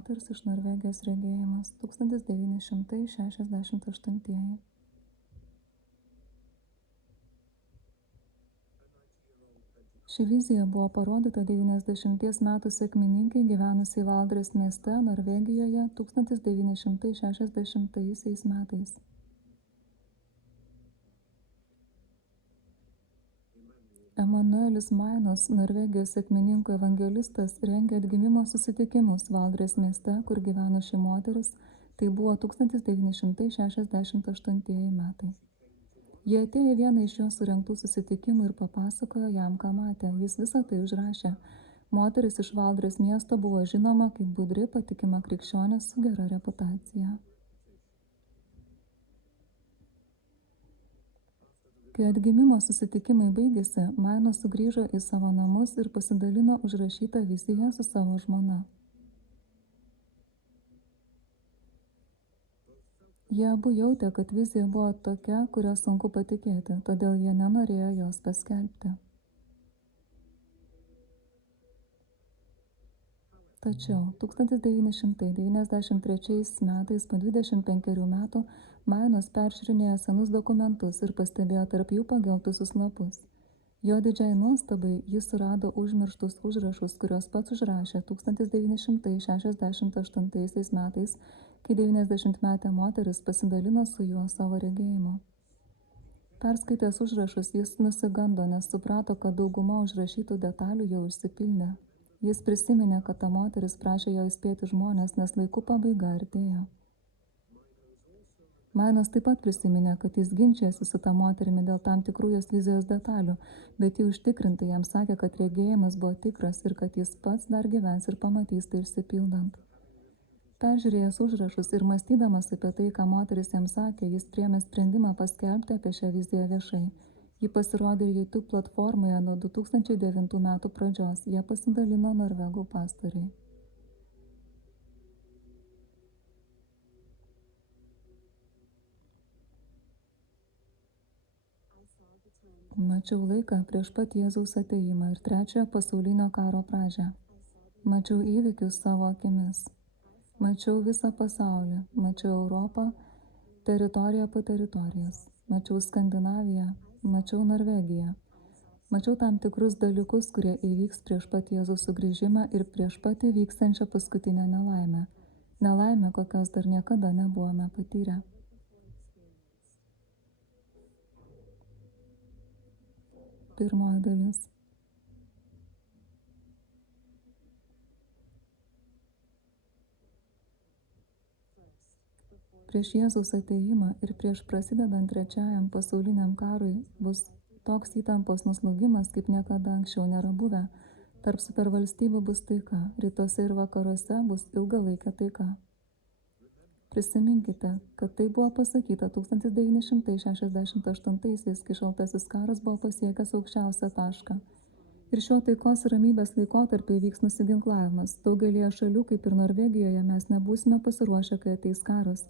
moters iš Norvegijos regėjimas 1968. Ši vizija buvo parodyta 90 metų sekmininkei gyvenusiai Valdres mieste Norvegijoje 1960 metais. Emanuelis Mainos, Norvegijos sekmininkų evangelistas, rengė atgimimo susitikimus Valdres mieste, kur gyveno ši moteris, tai buvo 1968 metai. Jie atėjo vieną iš jo surengtų susitikimų ir papasakojo jam, ką matė. Jis visą tai užrašė. Moteris iš Valdres miesto buvo žinoma kaip budri, patikima krikščionė su gera reputacija. Kai atgimimo susitikimai baigėsi, Maino sugrįžo į savo namus ir pasidalino užrašytą viziją su savo žmona. Jie abu jautė, kad vizija buvo tokia, kurią sunku patikėti, todėl jie nenorėjo jos paskelbti. Tačiau 1993 metais po 25 metų Mainos peržiūrinėjo senus dokumentus ir pastebėjo tarp jų pageltusius lapus. Jo didžiai nuostabai jis surado užmirštus užrašus, kuriuos pats užrašė 1968 metais, kai 90-metė moteris pasidalino su juo savo regėjimu. Perskaitęs užrašus, jis nusigando, nes suprato, kad dauguma užrašytų detalių jau išsipildė. Jis prisiminė, kad ta moteris prašė jo įspėti žmonės, nes laikų pabaiga artėjo. Mainas taip pat prisiminė, kad jis ginčėsi su ta moterimi dėl tam tikrų jos vizijos detalių, bet ji užtikrintai jam sakė, kad regėjimas buvo tikras ir kad jis pats dar gyvens ir pamatys tai išsipildant. Peržiūrėjęs užrašus ir mąstydamas apie tai, ką moteris jam sakė, jis priėmė sprendimą paskelbti apie šią viziją viešai. Ji pasirodė YouTube platformoje nuo 2009 metų pradžios. Jie pasidalino norvegų pastoriai. Mačiau laiką prieš pat Jėzaus atėjimą ir Trečiojo pasaulinio karo pradžią. Mačiau įvykius savo akimis. Mačiau visą pasaulį. Mačiau Europą, teritoriją po teritorijos. Mačiau Skandinaviją. Mačiau Norvegiją. Mačiau tam tikrus dalykus, kurie įvyks prieš pat Jėzaus sugrįžimą ir prieš pat įvykstančią paskutinę nelaimę. Nelaimę, kokios dar niekada nebuvome patyrę. Pirmoji dalis. Prieš Jėzaus atėjimą ir prieš prasidedant Trečiajam pasauliniam karui bus toks įtampos nuslūgimas, kaip niekada anksčiau nėra buvę. Tarp supervalstybių bus taika, rytuose ir vakaruose bus ilgalaikė taika. Prisiminkite, kad tai buvo pasakyta 1968-aisiais, kai šaltasis karas buvo pasiekęs aukščiausią tašką. Ir šiuo taikos ir ramybės laikotarpiu įvyks nusiginklavimas. Daugelėje šalių, kaip ir Norvegijoje, mes nebūsime pasiruošę, kai ateis karas.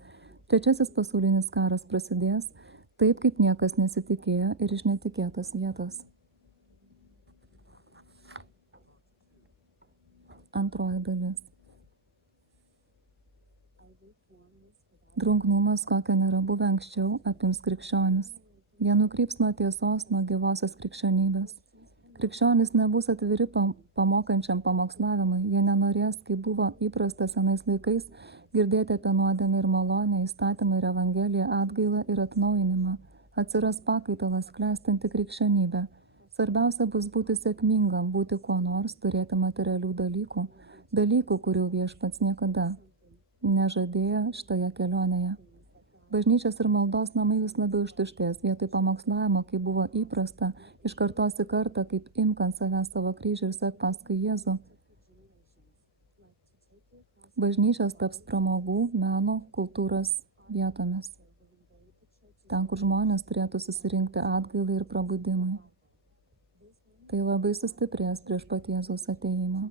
Trečiasis pasaulinis karas prasidės taip, kaip niekas nesitikėjo ir iš netikėtos vietos. Antroji dalis. Drungnumas, kokio nėra buvę anksčiau, apims krikščionis. Jie nukryps nuo tiesos, nuo gyvosios krikščionybės. Krikščionys nebus atviri pamokančiam pamokslavimui, jie nenorės, kaip buvo įprasta senais laikais, girdėti apie nuodėmę ir malonę, įstatymą ir evangeliją, atgailą ir atnaujinimą. Atsiras pakaitalas klestinti krikščionybę. Svarbiausia bus būti sėkmingam, būti kuo nors, turėti materialių dalykų, kurių viešpats niekada nežadėjo šitoje kelionėje. Bažnyčios ir maldos namai vis labiau ištuštės, vietoj pamokslavimo, kaip buvo įprasta, iš kartos į kartą, kaip imk ant savęs savo kryžių ir sek paskui Jėzų. Bažnyčios taps pramogų, meno, kultūros vietomis. Ten, kur žmonės turėtų susirinkti atgailai ir prabudimui. Tai labai sustiprės prieš pat Jėzaus atėjimą.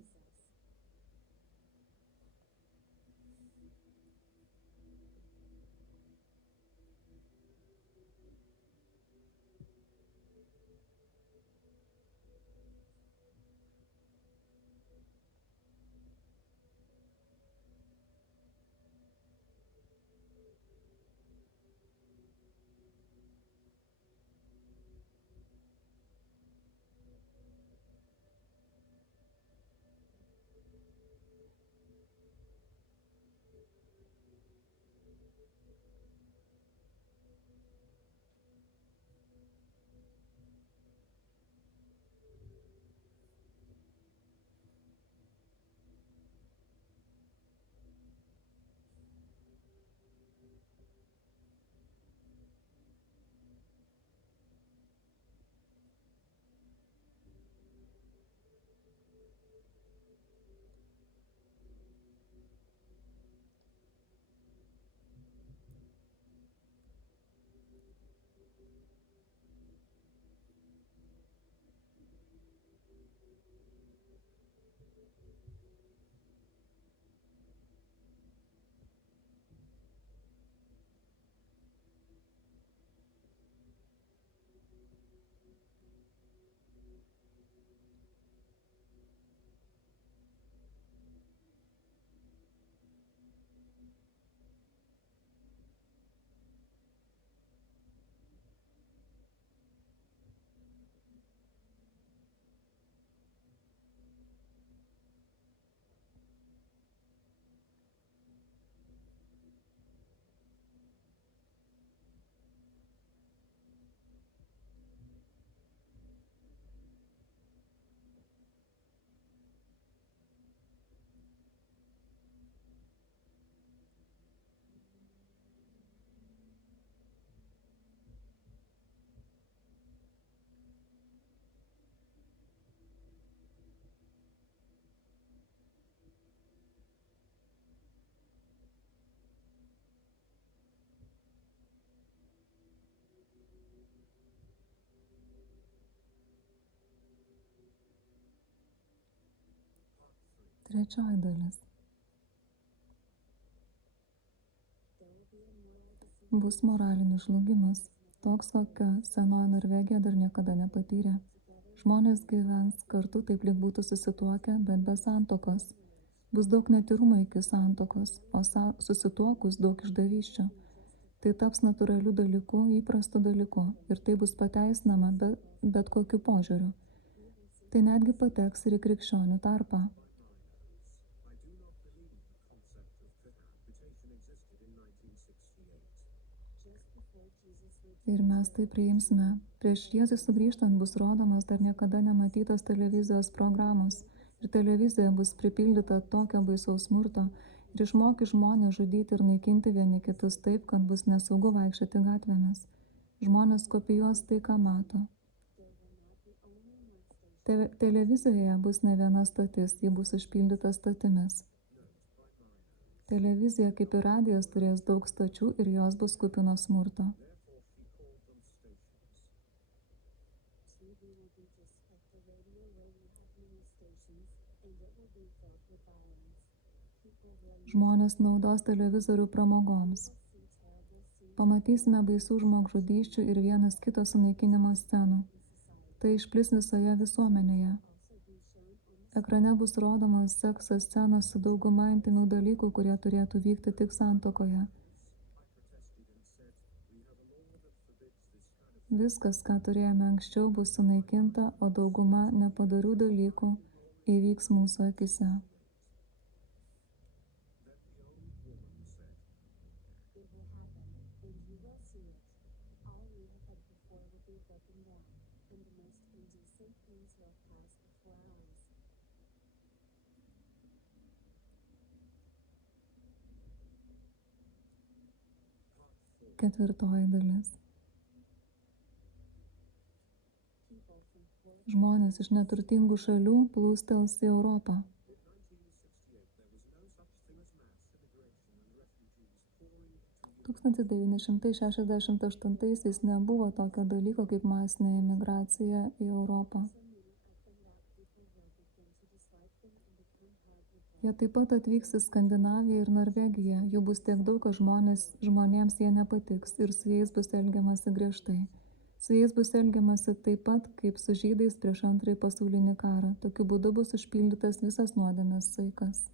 Trečioji dalis. Bus moralinis žlugimas, toks, kokio senoji Norvegija dar niekada nepatyrė. Žmonės gyvens kartu taip lyg būtų susituokę, bet be santuokos. Bus daug netyrumo iki santuokos, o susituokus daug išdavysčių. Tai taps natūraliu dalyku, įprastu dalyku ir tai bus pateisinama bet kokiu požiūriu. Tai netgi pateks ir į krikščionių tarpą. Ir mes tai priimsime. Prieš Jėzui sugrįžtant bus rodomas dar niekada nematytos televizijos programos. Ir televizija bus pripildyta tokio baisaus smurto ir išmokys žmonės žudyti ir naikinti vieni kitus taip, kad bus nesaugu vaikščioti gatvėmis. Žmonės kopijuos tai, ką mato. Televizijoje bus ne viena stotis, ji bus užpildyta stotimis. Televizija kaip ir radijas turės daug stočių ir jos bus kupinos smurto. Žmonės naudos televizorių pramogoms. Pamatysime baisių žmogžudysčių ir vienas kito sunaikinimo scenų. Tai išplis visoje visuomenėje. Ekrane bus rodomos sekso scenos su dauguma intymių dalykų, kurie turėtų vykti tik santuokoje. Viskas, ką turėjome anksčiau, bus sunaikinta, o dauguma nepadarių dalykų įvyks mūsų akise. Ketvirtoji dalis. Žmonės iš neturtingų šalių plūstels į Europą. 1968 nebuvo tokio dalyko kaip masinė emigracija į Europą. Jie taip pat atvyks į Skandinaviją ir Norvegiją. Jų bus tiek daug, kad žmonėms jie nepatiks ir su jais bus elgiamasi griežtai. Su jais bus elgiamasi taip pat, kaip su žydais prieš Antrąjį pasaulinį karą. Tokiu būdu bus užpildytas visas nuodėmės saikas.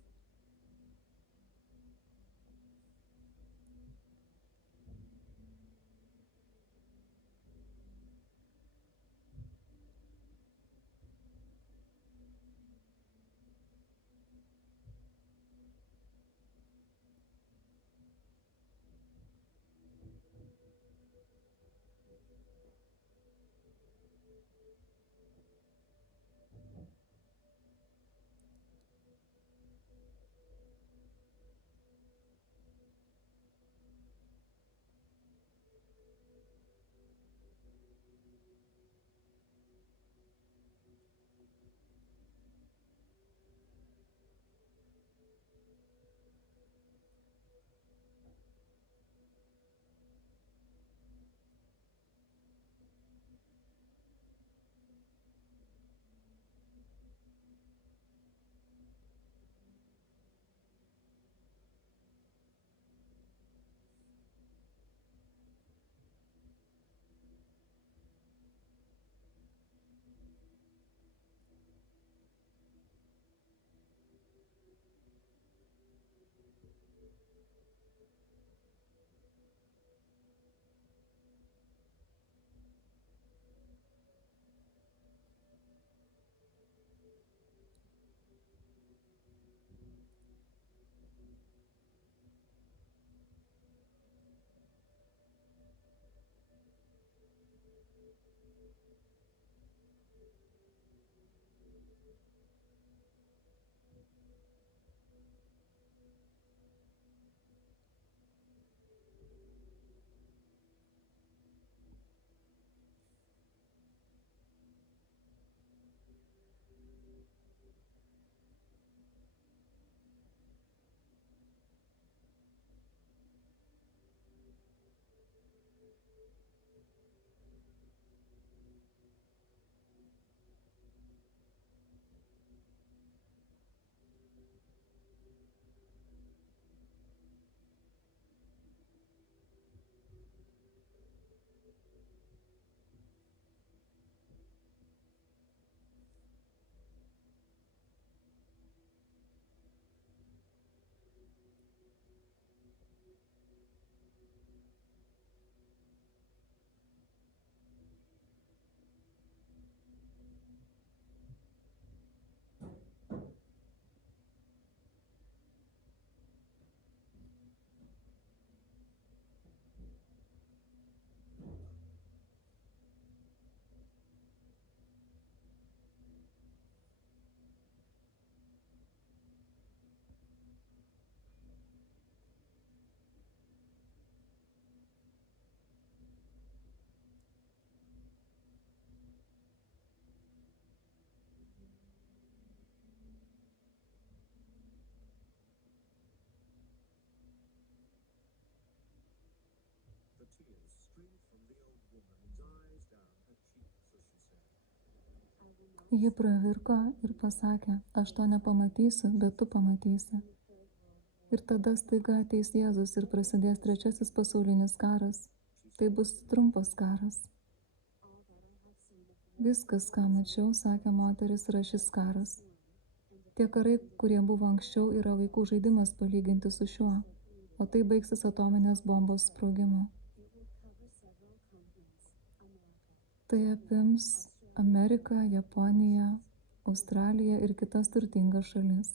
Ji pravirko ir pasakė, aš to nepamatysiu, bet tu pamatysi. Ir tada staiga ateis Jėzus ir prasidės trečiasis pasaulinis karas. Tai bus trumpas karas. Viskas, ką mačiau, sakė moteris, yra šis karas. Tie karai, kurie buvo anksčiau, yra vaikų žaidimas palyginti su šiuo, o tai baigsis atominės bombos sprogimu. Tai apims Ameriką, Japoniją, Australiją ir kitas turtingas šalis.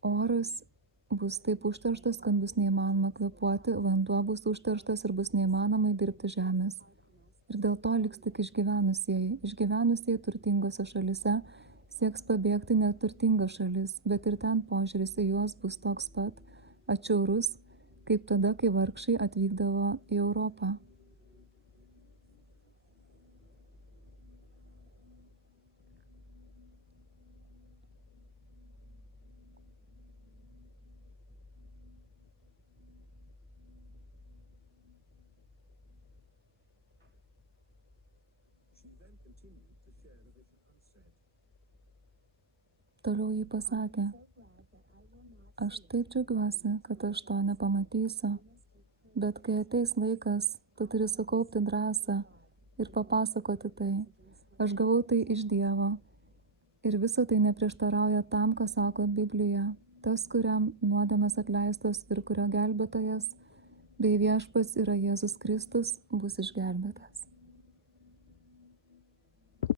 Oras bus taip užterštas, kad bus neįmanoma kvėpuoti, vanduo bus užterštas ir bus neįmanomai dirbti žemės. Ir dėl to liks tik išgyvenusieji. Išgyvenusieji turtingose šalise sieks pabėgti neturtingas šalis, bet ir ten požiūris į juos bus toks pat atšiaurus, kaip tada, kai vargšai atvykdavo į Europą. Toliau jį pasakė, aš taip džiaugiuosi, kad aš to nepamatysiu, bet kai ateis laikas, tu turi sukaupti drąsą ir papasakoti tai. Aš gavau tai iš Dievo ir visa tai neprieštarauja tam, ką sako Biblija. Tas, kuriam nuodėmės atleistos ir kurio gelbėtojas bei viešpats yra Jėzus Kristus, bus išgelbėtas.